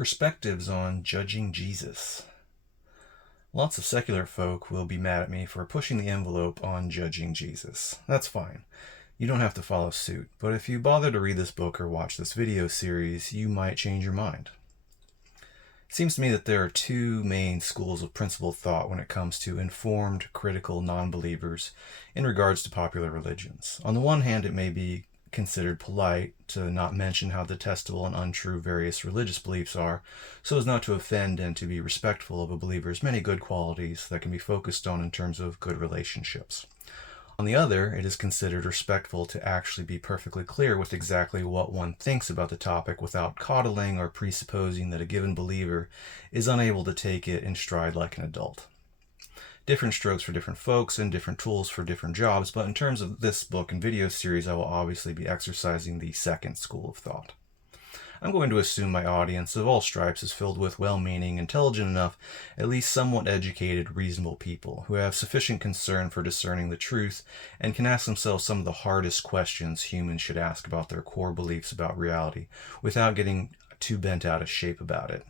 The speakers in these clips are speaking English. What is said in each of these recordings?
Perspectives on judging Jesus. Lots of secular folk will be mad at me for pushing the envelope on judging Jesus. That's fine. You don't have to follow suit, but if you bother to read this book or watch this video series, you might change your mind. It seems to me that there are two main schools of principled thought when it comes to informed, critical non-believers in regards to popular religions. On the one hand, it may be considered polite to not mention how detestable and untrue various religious beliefs are, so as not to offend and to be respectful of a believer's many good qualities that can be focused on in terms of good relationships. On the other, it is considered respectful to actually be perfectly clear with exactly what one thinks about the topic without coddling or presupposing that a given believer is unable to take it in stride like an adult. Different strokes for different folks and different tools for different jobs, but in terms of this book and video series, I will obviously be exercising the second school of thought. I'm going to assume my audience of all stripes is filled with well-meaning, intelligent enough, at least somewhat educated, reasonable people who have sufficient concern for discerning the truth and can ask themselves some of the hardest questions humans should ask about their core beliefs about reality without getting too bent out of shape about it.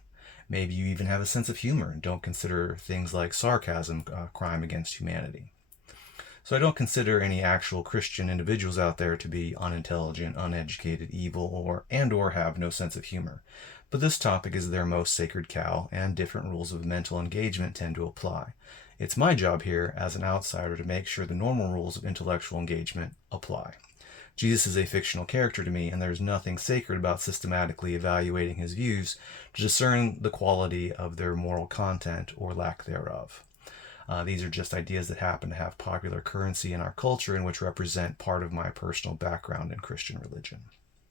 Maybe you even have a sense of humor and don't consider things like sarcasm a crime against humanity. So I don't consider any actual Christian individuals out there to be unintelligent, uneducated, evil, or have no sense of humor. But this topic is their most sacred cow, and different rules of mental engagement tend to apply. It's my job here as an outsider to make sure the normal rules of intellectual engagement apply. Jesus is a fictional character to me, and there's nothing sacred about systematically evaluating his views to discern the quality of their moral content or lack thereof. These are just ideas that happen to have popular currency in our culture and which represent part of my personal background in Christian religion.